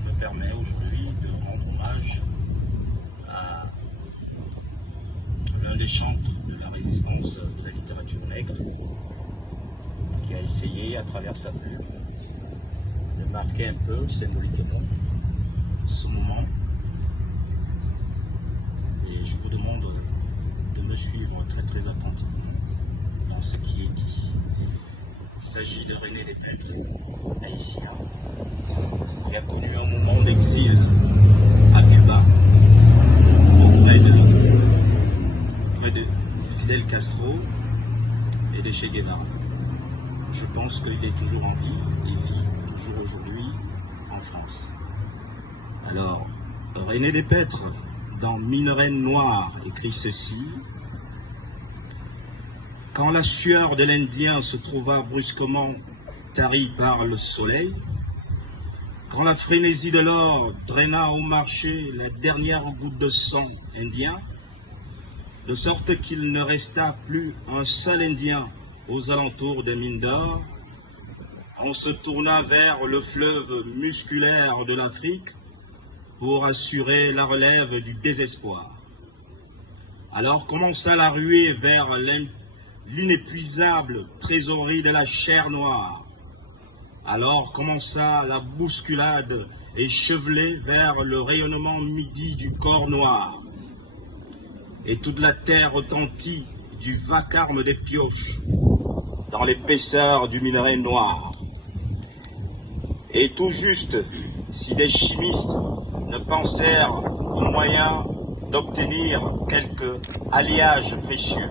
je me permets aujourd'hui de rendre hommage à l'un des chantres de la résistance de la littérature nègre qui a essayé à travers sa plume de marquer un peu symboliquement ce moment. Et je vous demande de me suivre très attentivement dans ce qui est dit. Il s'agit de René Despetres, haïtien, qui a connu un moment d'exil à Cuba auprès de Fidel Castro et de Che Guevara. Je pense qu'il est toujours en vie et vit toujours aujourd'hui en France. Alors, René Despetres, dans Mine Reine Noire, écrit ceci: quand la sueur de l'Indien se trouva brusquement tarie par le soleil, quand la frénésie de l'or draina au marché la dernière goutte de sang indien, de sorte qu'il ne resta plus un seul Indien aux alentours des mines d'or, on se tourna vers le fleuve musculaire de l'Afrique pour assurer la relève du désespoir. Alors commença la ruée vers l'inépuisable trésorerie de la chair noire. Alors commença la bousculade échevelée vers le rayonnement midi du corps noir. Et toute la terre retentit du vacarme des pioches dans l'épaisseur du minerai noir. Et tout juste, si des chimistes ne pensèrent au moyen d'obtenir quelque alliage précieux,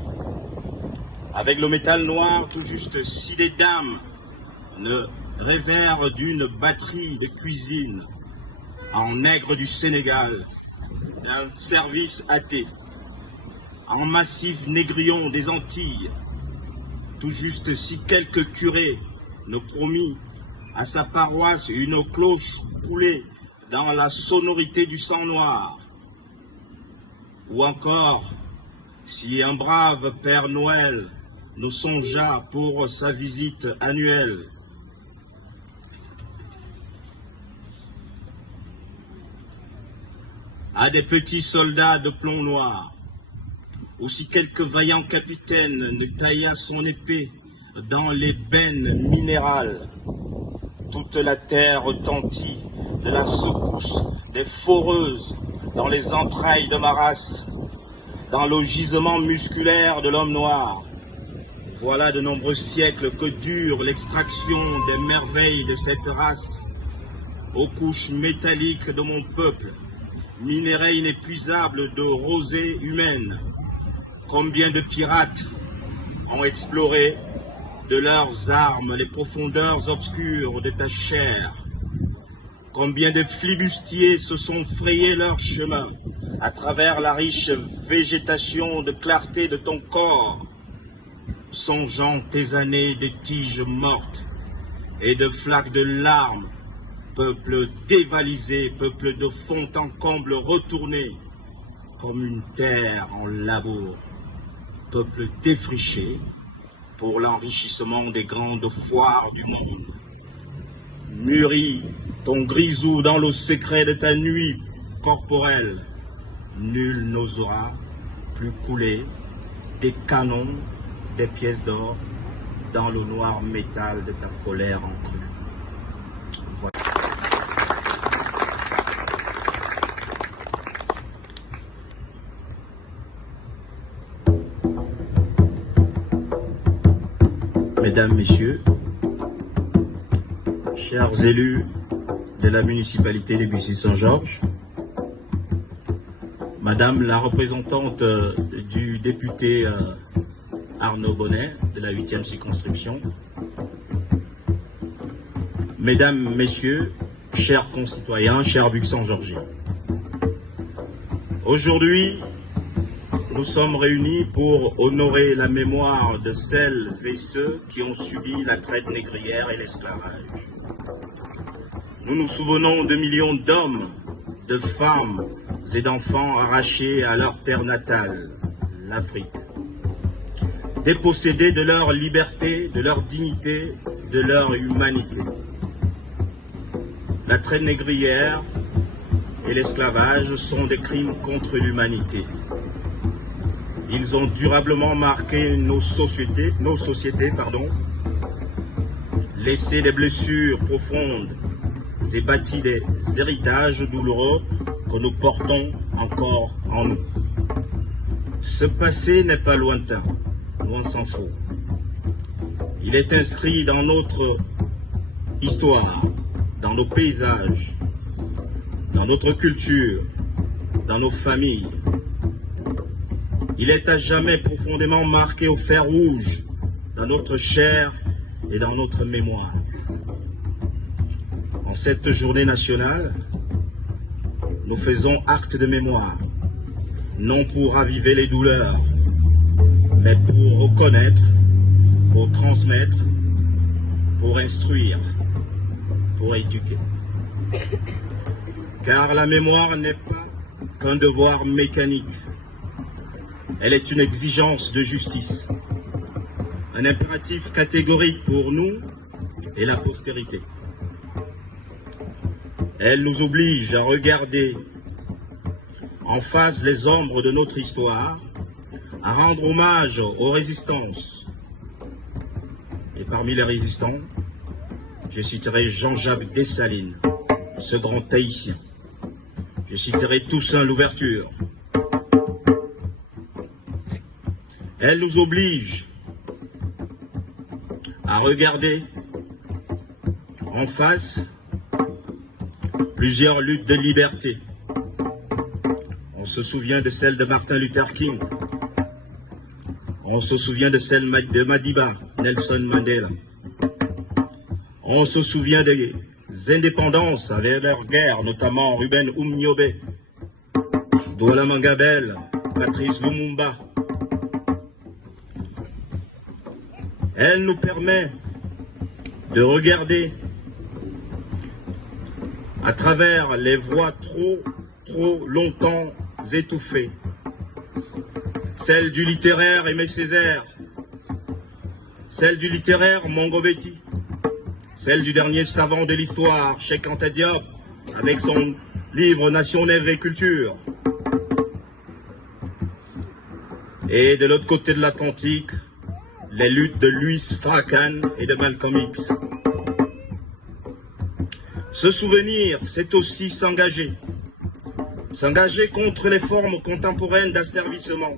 avec le métal noir, tout juste si des dames ne rêvèrent d'une batterie de cuisine en nègre du Sénégal, d'un service athée, en massif négrillon des Antilles, tout juste si quelques curés ne promit à sa paroisse une cloche coulée dans la sonorité du sang noir, ou encore si un brave Père Noël nous songea pour sa visite annuelle. À des petits soldats de plomb noir, ou si quelque vaillant capitaine ne tailla son épée dans les bennes minérales, toute la terre retentit de la secousse des foreuses dans les entrailles de ma race, dans le gisement musculaire de l'homme noir. Voilà de nombreux siècles que dure l'extraction des merveilles de cette race, aux couches métalliques de mon peuple, minerai inépuisable de rosée humaine. Combien de pirates ont exploré de leurs armes les profondeurs obscures de ta chair? Combien de flibustiers se sont frayés leur chemin à travers la riche végétation de clarté de ton corps, songeant tes années de tiges mortes et de flaques de larmes, peuple dévalisé, peuple de fond en comble retourné, comme une terre en labour, peuple défriché pour l'enrichissement des grandes foires du monde. Mûris ton grisou dans le secret de ta nuit corporelle, nul n'osera plus couler des canons, des pièces d'or dans le noir métal de ta colère en crue. Voilà. Mesdames, Messieurs, chers élus de la municipalité de Bussy-Saint-Georges, Madame la représentante du député Arnaud Bonnet de la 8e circonscription, Mesdames, Messieurs, chers concitoyens, chers Buxan-Georgiens, aujourd'hui, nous sommes réunis pour honorer la mémoire de celles et ceux qui ont subi la traite négrière et l'esclavage. Nous nous souvenons de millions d'hommes, de femmes et d'enfants arrachés à leur terre natale, l'Afrique. Dépossédés de leur liberté, de leur dignité, de leur humanité. la traite négrière et l'esclavage sont des crimes contre l'humanité. Ils ont durablement marqué nos sociétés, laissé des blessures profondes et bâti des héritages douloureux que nous portons encore en nous. Ce passé n'est pas lointain, loin s'en faut. Il est inscrit dans notre histoire, dans nos paysages, dans notre culture, dans nos familles. Il est à jamais profondément marqué au fer rouge, dans notre chair et dans notre mémoire. En cette journée nationale, nous faisons acte de mémoire, non pour raviver les douleurs, mais pour reconnaître, pour transmettre, pour instruire, pour éduquer. Car la mémoire n'est pas qu'un devoir mécanique. Elle est une exigence de justice, un impératif catégorique pour nous et la postérité. Elle nous oblige à regarder en face les ombres de notre histoire, à rendre hommage aux résistances. Et parmi les résistants, je citerai Jean-Jacques Dessalines, ce grand Tahitien. Je citerai Toussaint Louverture. Elle nous oblige à regarder en face plusieurs luttes de liberté. On se souvient de celle de Martin Luther King. On se souvient de celle de Madiba, Nelson Mandela. On se souvient des indépendances avec leur guerre, notamment Ruben Umniobe, Douala Mangabel, Patrice Lumumba. Elle nous permet de regarder à travers les voix trop longtemps étouffées. Celle du littéraire Aimé Césaire, celle du littéraire Mongo Betty, celle du dernier savant de l'histoire, Cheikh Anta Diop, avec son livre Nation, Nègre et Culture. Et de l'autre côté de l'Atlantique, les luttes de Louis Farrakhan et de Malcolm X. Se souvenir, c'est aussi s'engager. S'engager contre les formes contemporaines d'asservissement,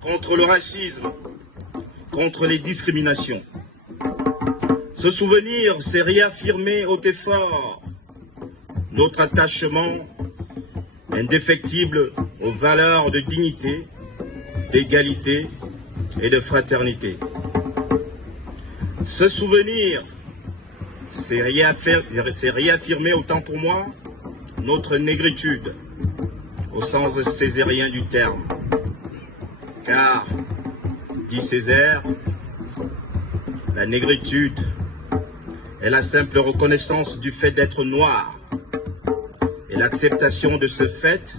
contre le racisme, contre les discriminations. Se souvenir, c'est réaffirmer haut et fort notre attachement indéfectible aux valeurs de dignité, d'égalité et de fraternité. Se souvenir, c'est réaffirmer autant pour moi notre négritude, au sens césarien du terme. Car, dit Césaire, la négritude est la simple reconnaissance du fait d'être noir et l'acceptation de ce fait,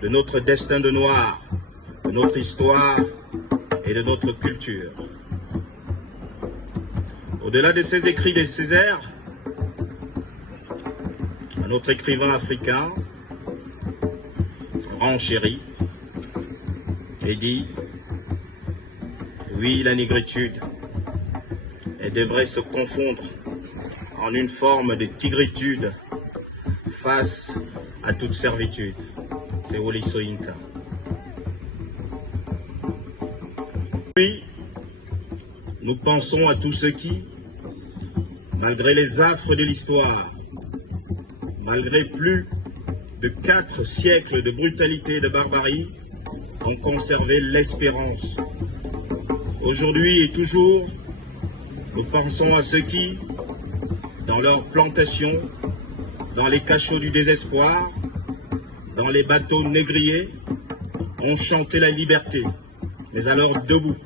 de notre destin de noir, de notre histoire et de notre culture. Au-delà de ces écrits de Césaire, un autre écrivain africain renchérit et dit « Oui, la négritude, elle devrait se confondre en une forme de tigritude face à toute servitude. » C'est Wole Soyinka. Oui, nous pensons à tous ceux qui, malgré les affres de l'histoire, malgré plus de 4 siècles de brutalité et de barbarie, ont conservé l'espérance. Aujourd'hui et toujours, nous pensons à ceux qui, dans leurs plantations, dans les cachots du désespoir, dans les bateaux négriers, ont chanté la liberté, mais alors debout,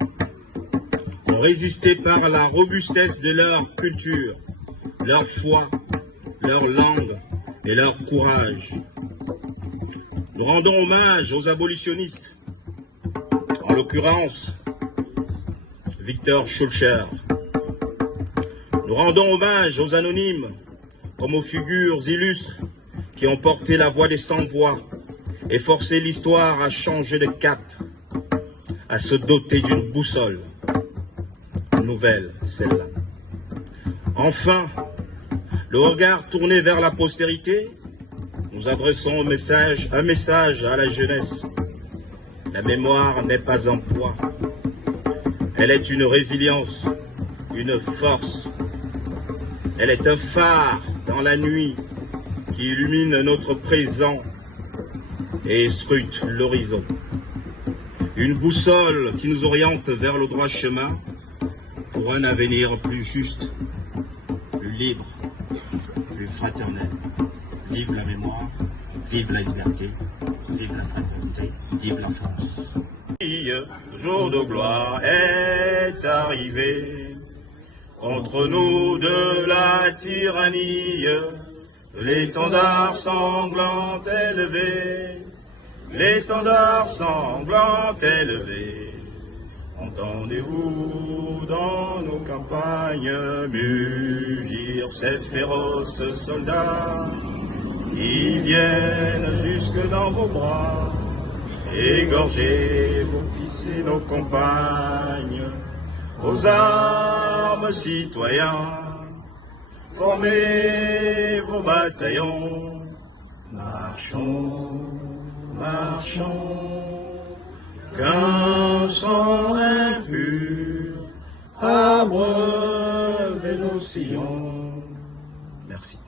ont résisté par la robustesse de leur culture, leur foi, leur langue et leur courage. Nous rendons hommage aux abolitionnistes, en l'occurrence Victor Schœlcher. Nous rendons hommage aux anonymes comme aux figures illustres qui ont porté la voix des sans-voix et forcé l'histoire à changer de cap, à se doter d'une boussole nouvelle, celle-là. Enfin, le regard tourné vers la postérité, nous adressons un message à la jeunesse. La mémoire n'est pas un poids. Elle est une résilience, une force. Elle est un phare dans la nuit qui illumine notre présent et scrute l'horizon. Une boussole qui nous oriente vers le droit chemin pour un avenir plus juste, plus libre, plus fraternel. Vive la mémoire, vive la liberté, vive la fraternité, vive la France. Jour de gloire est arrivé, contre nous de la tyrannie, l'étendard sanglant élevé, l'étendard sanglant élevé. Entendez-vous dans nos campagnes mugir ces féroces soldats qui viennent jusque dans vos bras, égorger vos fils et nos compagnes, aux armes citoyens, formez vos bataillons, marchons, marchons, qu'un sang impur abreuve nos sillons. Merci.